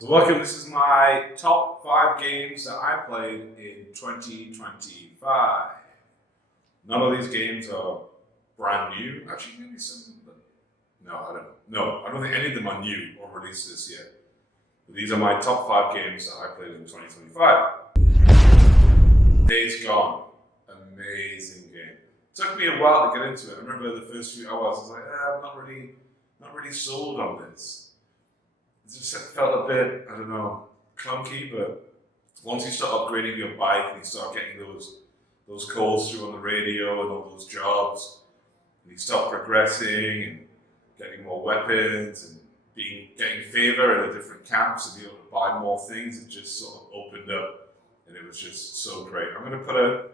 So welcome, this is my top 5 games that I played in 2025. None of these games are brand new. Actually, maybe some of them. No, I don't know. No, I don't think any of them are new or released this year. But these are my top 5 games that I played in 2025. Days Gone. Amazing game. Took me a while to get into it. I remember the first few hours, I was like, I'm not really sold on this. It just felt a bit, I don't know, clunky, but once you start upgrading your bike and you start getting those calls through on the radio and all those jobs, and you start progressing and getting more weapons and getting favor in the different camps and being able to buy more things, it just sort of opened up and it was just so great. I'm going to put a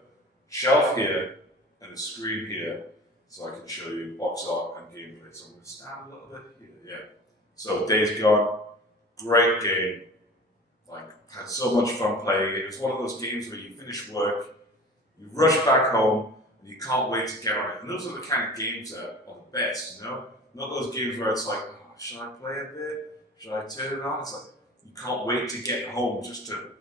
shelf here and a screen here so I can show you box art and gameplay. So I'm going to stand a little bit here, yeah. So Days Gone, great game. Like, had so much fun playing it. It was one of those games where you finish work, you rush back home, and you can't wait to get on it. And those are the kind of games that are the best, you know? Not those games where it's like, oh, should I play a bit? Should I turn it on? It's like, you can't wait to get home just to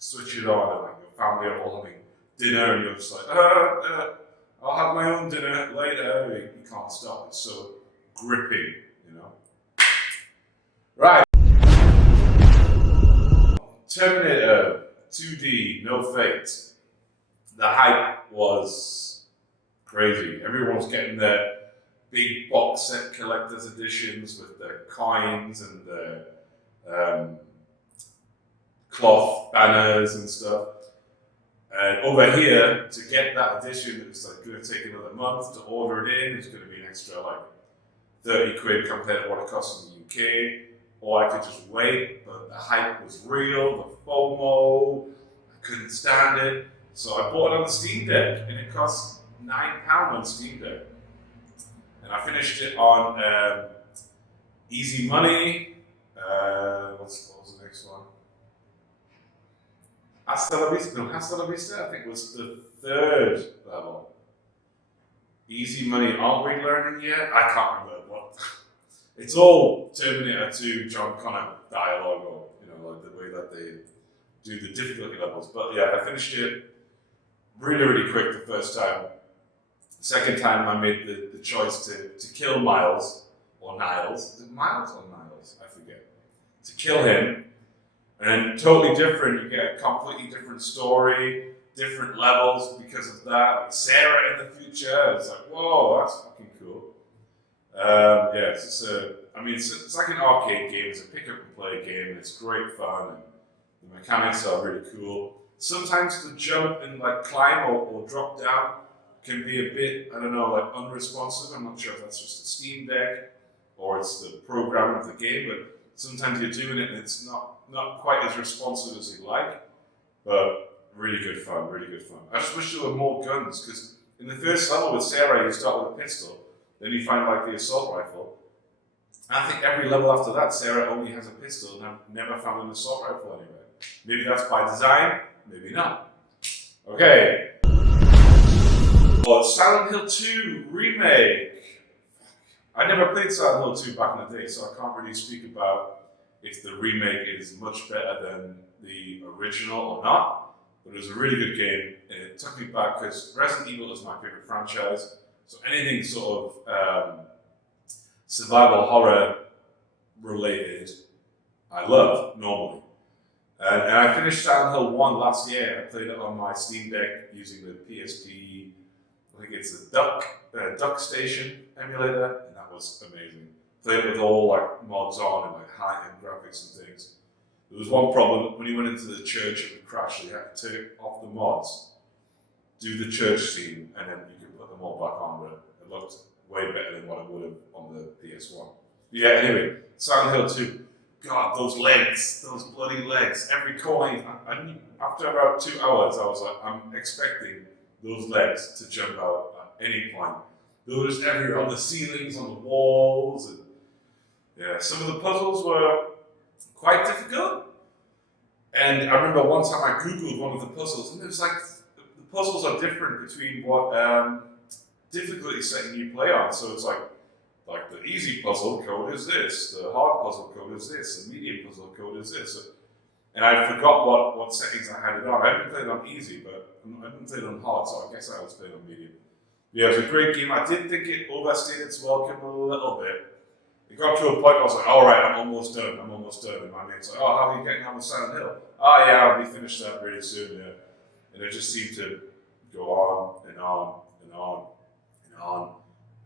switch it on, and like your family are all having dinner, and you're just like, I'll have my own dinner later. You can't stop. It's so gripping, you know? Right. Terminator 2D, No Fate. The hype was crazy. Everyone was getting their big box set collector's editions with the coins and the cloth banners and stuff. And over here, to get that edition, it's like going to take another month to order it in. It's going to be an extra like 30 quid compared to what it costs in the UK. Or I could just wait, but the hype was real, the FOMO, I couldn't stand it. So I bought it on the Steam Deck, and it cost £9 on Steam Deck. And I finished it on Easy Money. What was the next one? Hasta La Vista, I think was the 3rd level. Easy Money, aren't we learning yet? I can't remember what. It's all Terminator 2 John Connor dialogue, or like the way that they do the difficulty levels. But yeah, I finished it really quick the first time. The second time I made the choice to kill Miles, or Niles. Is it Miles or Niles? I forget. To kill him. And totally different, you get a completely different story, different levels because of that. Like Sarah in the future, it's like, whoa, that's fucking cool. Yeah, it's like an arcade game. It's a pick up and play game, and it's great fun, and the mechanics are really cool. Sometimes the jump and like climb or drop down can be a bit, I don't know, like unresponsive. I'm not sure if that's just a Steam Deck or it's the programming of the game, but sometimes you're doing it and it's not quite as responsive as you like. But really good fun, really good fun. I just wish there were more guns, because in the first level with Sarah, you start with a pistol. Then you find like the assault rifle. And I think every level after that, Sarah only has a pistol, and I've never found an assault rifle anywhere. Maybe that's by design, maybe not. Okay. Well, Silent Hill 2 Remake. I never played Silent Hill 2 back in the day, so I can't really speak about if the remake is much better than the original or not. But it was a really good game, and it took me back, because Resident Evil is my favorite franchise. So anything sort of survival horror related, I love normally. And I finished Silent Hill 1 last year. I played it on my Steam Deck using the PSP, I think it's the Duck Station emulator, and that was amazing. Played it with all like mods on and like high-end graphics and things. There was one problem: when you went into the church, it would crash. So you had to take off the mods, do the church scene, and then you could put them all back on, but it looked way better than what it would have on the PS1. Yeah, anyway, Silent Hill 2. God, those legs, those bloody legs. Every corner, after about 2 hours, I was like, I'm expecting those legs to jump out at any point. They were just everywhere, on the ceilings, on the walls, and yeah, some of the puzzles were quite difficult. And I remember one time I Googled one of the puzzles, and it was like, the puzzles are different between what difficulty setting you play on. So it's like like the easy puzzle code is this, the hard puzzle code is this, the medium puzzle code is this. And I forgot what settings I had it on. I haven't played on easy, but I haven't played on hard, so I guess I was playing on medium. Yeah, it was a great game. I did think it overstayed its welcome a little bit. It got to a point where I was like, all right, I'm almost done. And my mate's like, oh, how are you getting on with Silent Hill? Oh, yeah, I'll be finished that really soon, yeah. And it just seemed to go on and on and on and on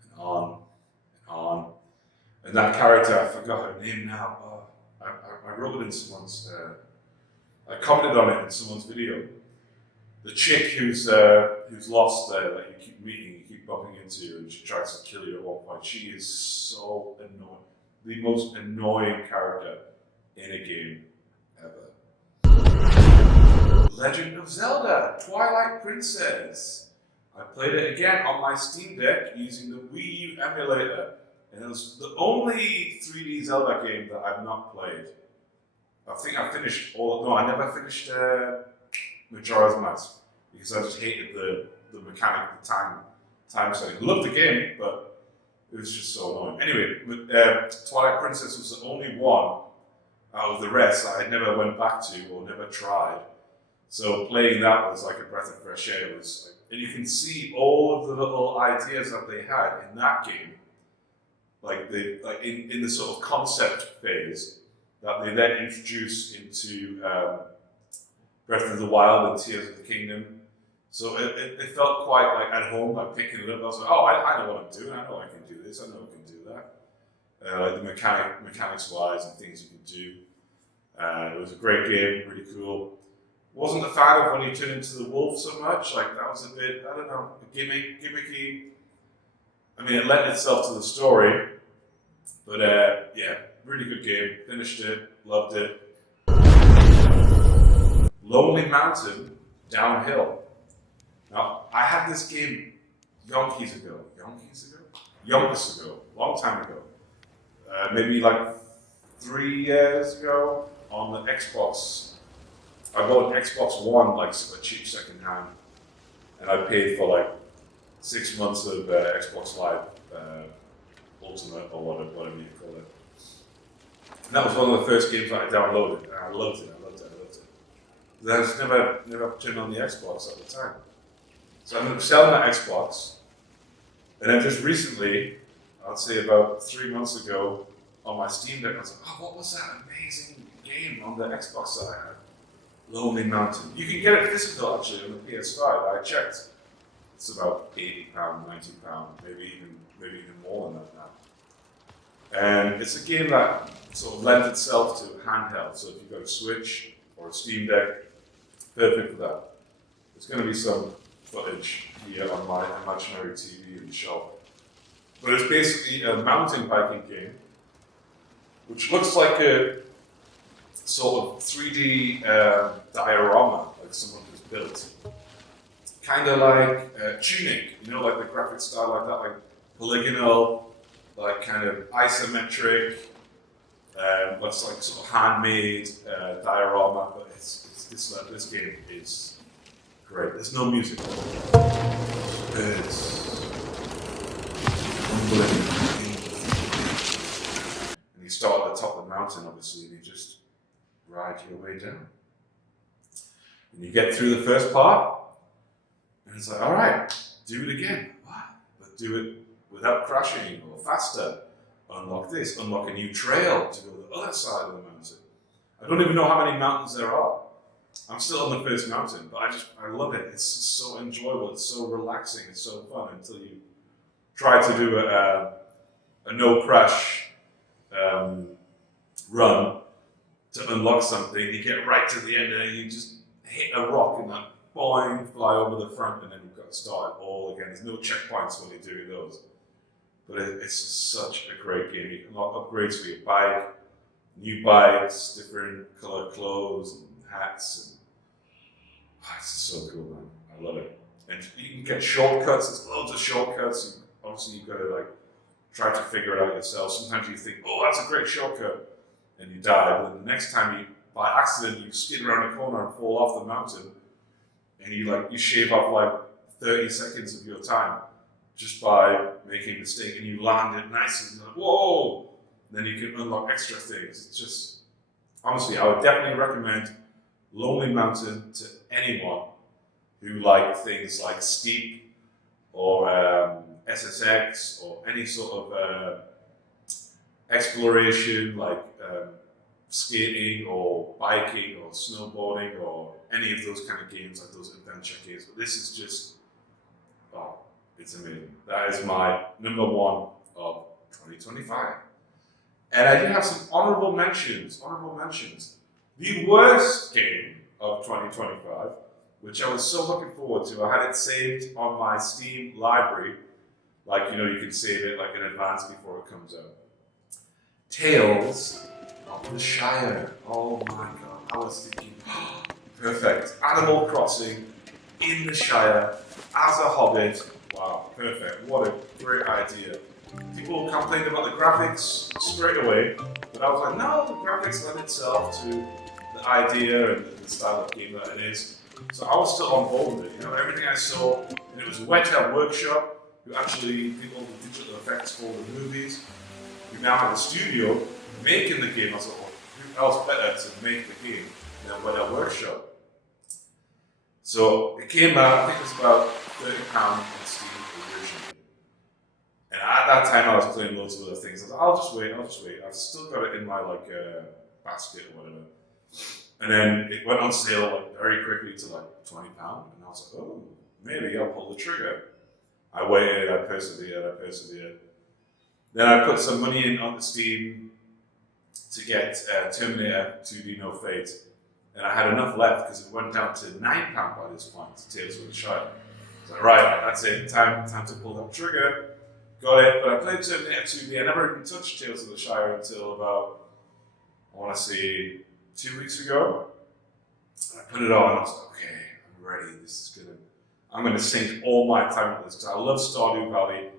and on and on. And that character, I forgot her name now. Oh, I wrote it in someone's, I commented on it in someone's video. The chick who's lost there, that you keep meeting, you keep bumping into, and she tries to kill you at one point. She is so annoying. The most annoying character in a game ever. Legend of Zelda, Twilight Princess. I played it again on my Steam Deck using the Wii U emulator. And it was the only 3D Zelda game that I've not played. I think I finished I never finished Majora's Mask because I just hated the mechanic, the time setting. I loved the game, but it was just so annoying. Anyway, Twilight Princess was the only one out of the rest that I never went back to or never tried. So playing that was like a breath of fresh air. It was like, and you can see all of the little ideas that they had in that game, in the sort of concept phase that they then introduced into Breath of the Wild and Tears of the Kingdom. So it felt quite like at home, like picking it up. I was like, oh, I know what I'm doing. I know I can do this. I know I can do that. Like the mechanics-wise and things you can do. It was a great game, really cool. Wasn't a fan of when you turn into the wolf so much. Like that was a bit, I don't know, gimmicky. I mean, it lent itself to the story, but yeah, really good game. Finished it, loved it. Lonely Mountain Downhill. Now, I had this game yonkies ago, long time ago. Maybe like 3 years ago on the Xbox. I bought an Xbox One, like a cheap second hand, and I paid for like 6 months of Xbox Live Ultimate or whatever you call it. And that was one of the first games that I downloaded, and I loved it. Then I just never turned on the Xbox at the time. So I ended up selling that Xbox, and then just recently, I'd say about 3 months ago, on my Steam Deck, I was like, oh, what was that amazing game on the Xbox that I had? Lonely Mountain. You can get it physical actually on the PS5. I checked. It's about £80, £90, maybe even more than that now. And it's a game that sort of lends itself to handheld. So if you've got a Switch or a Steam Deck, perfect for that. There's going to be some footage here on my imaginary TV in the shop. But it's basically a mountain biking game, which looks like a sort of 3D diorama, like someone has built. Kind of like Tunic, like the graphic style like that, like polygonal, like kind of isometric, looks like sort of handmade diorama, but this game is great. There's no music. It's unbelievable. And you start at the top of the mountain, obviously, and you just ride your way down. And you get through the first part, and it's like, all right, do it again. What? But do it without crashing or faster. Unlock this, unlock a new trail to go to the other side of the mountain. I don't even know how many mountains there are. I'm still on the first mountain, but I love it. It's so enjoyable, it's so relaxing, it's so fun until you try to do a no crash run to unlock something. You get right to the end and then you just hit a rock and then boing, fly over the front, and then you've got to start it all again. There's no checkpoints when you're doing those. But it's such a great game. You can unlock upgrades for your bike, new bikes, different color clothes and hats. And, it's so cool, man. I love it. And you can get shortcuts. There's loads of shortcuts. Obviously, you've got to try to figure it out yourself. Sometimes you think, oh, that's a great shortcut, and you die. But then the next time by accident, you skid around a corner and fall off the mountain, and you shave off 30 seconds of your time just by making a mistake and you land it nicely. And you're like, whoa! And then you can unlock extra things. It's just, honestly, I would definitely recommend Lonely Mountain to anyone who like things like Steep or SSX or any sort of exploration like skating or biking or snowboarding or any of those kind of games, like those adventure games. But this is just, oh, it's amazing. That is my number one of 2025. And I do have some honorable mentions. The worst game of 2025, which I was so looking forward to. I had it saved on my Steam library. Like, you can save it like in advance before it comes out. Tales of the Shire. Oh my god, I was thinking, perfect. Animal Crossing in the Shire as a hobbit. Wow, perfect. What a great idea. People complained about the graphics straight away, but I was like, no, the graphics lend itself to the idea and the style of game that it is. So I was still on board with it. Everything I saw, and it was Weta Workshop, who actually did all the digital effects for the movies. We now have a studio making the game. I was like, well, who else better to make the game than Weta Workshop? So it came out, I think it was about £30 on Steam originally. And at that time I was playing loads of other things. I was like, I'll just wait. I've still got it in my basket or whatever. And then it went on sale very quickly to £20. And I was like, oh, maybe I'll pull the trigger. I waited, I persevered. Then I put some money in on the Steam to get Terminator 2D No Fate. And I had enough left because it went down to £9 by this point, Tales of the Shire. So right, that's it, time to pull that trigger. Got it, but I played Terminator 2D. I never even touched Tales of the Shire until about, I want to say, 2 weeks ago. I put it on and I was like, okay, I'm ready. I'm gonna sink all my time into this because I love Stardew Valley,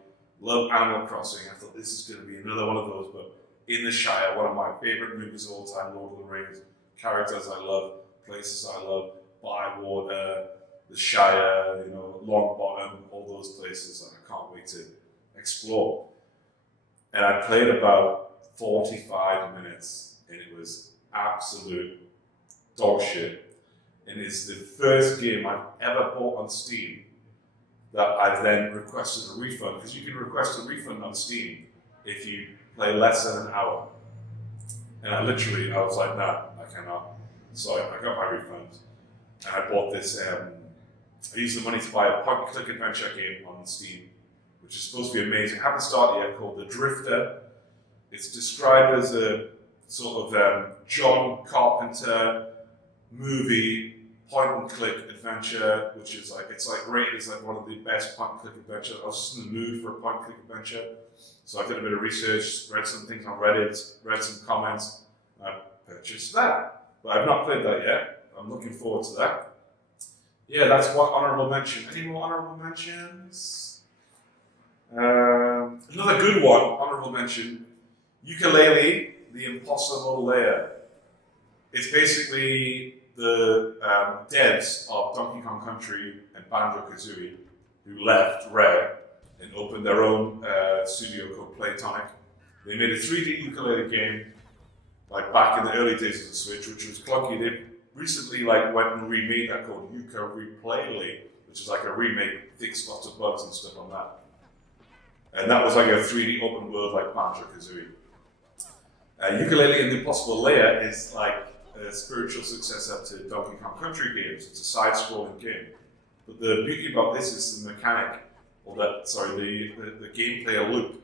love Animal Crossing. I thought this is gonna be another one of those, but in the Shire, one of my favorite movies of all time, Lord of the Rings, characters I love, places I love, Bywater, the Shire, Longbottom, all those places. I can't wait to explore. And I played about 45 minutes, and it was absolute dog shit. And it's the first game I've ever bought on Steam that I then requested a refund, because you can request a refund on Steam if you play less than an hour. And I was like, nah, I cannot. So I got my refund, and I bought this, I used the money to buy a point-and-click adventure game on Steam, which is supposed to be amazing. I haven't started yet, called The Drifter. It's described as a sort of John Carpenter movie point-and-click adventure, which is it's rated as one of the best point-and-click adventures. I was just in the mood for a point-and-click adventure, so I did a bit of research, read some things on Reddit, read some comments, and I purchased that. But I've not played that yet. I'm looking forward to that. Yeah, that's one honorable mention. Any more honorable mentions? Another good one, honorable mention, Yooka-Laylee, The Impossible Lair. It's basically the devs of Donkey Kong Country and Banjo-Kazooie who left Rare and opened their own studio called Playtonic. They made a 3D ukulele game back in the early days of the Switch, which was clunky. They recently went and remade that called Yooka-Replayley, which is a remake, fixed lots of bugs and stuff on that. And that was a 3D open world like Banjo-Kazooie. Yooka-Laylee and the Impossible Lair is a spiritual successor to Donkey Kong Country games. It's a side-scrolling game. But the beauty about this is the mechanic, the gameplay loop.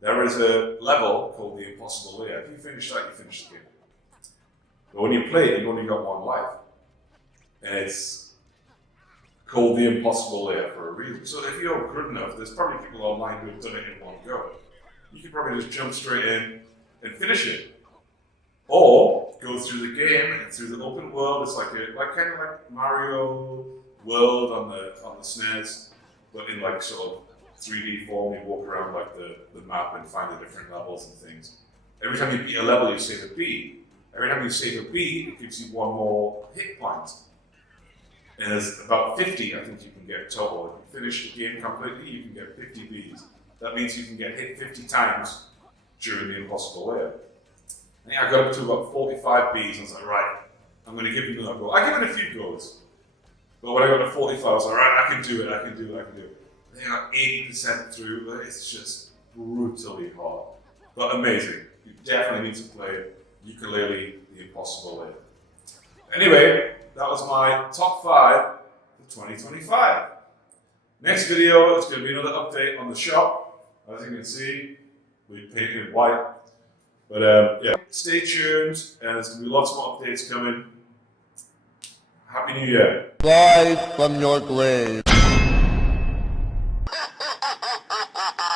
There is a level called the Impossible Lair. If you finish that, you finish the game. But when you play it, you've only got one life. And it's called the Impossible Lair for a reason. So if you're good enough, there's probably people online who have done it in one go. You can probably just jump straight in and finish it. Or go through the game and through the open world. It's kind of like Mario World on the SNES, but in sort of 3D form. You walk around the map and find the different levels and things. Every time you beat a level, you save a B. Every time you save a B, it gives you one more hit point. And there's about 50, I think you can get total. If you finish the game completely, you can get 50 Bs. that means you can get hit 50 times during the impossible layer. I think I got up to about 45 Bs and I was like, right, I'm going to give it another go. I give it a few goes. But when I got to 45, I was like, right, I can do it. I think I got 80% through, but it's just brutally hard. But amazing. You definitely need to play ukulele, the impossible layer. Anyway, that was my top 5 for 2025. Next video is going to be another update on the shop. As you can see, we painted white. But yeah, stay tuned, and there's going to be lots more updates coming. Happy New Year. Live from your grave.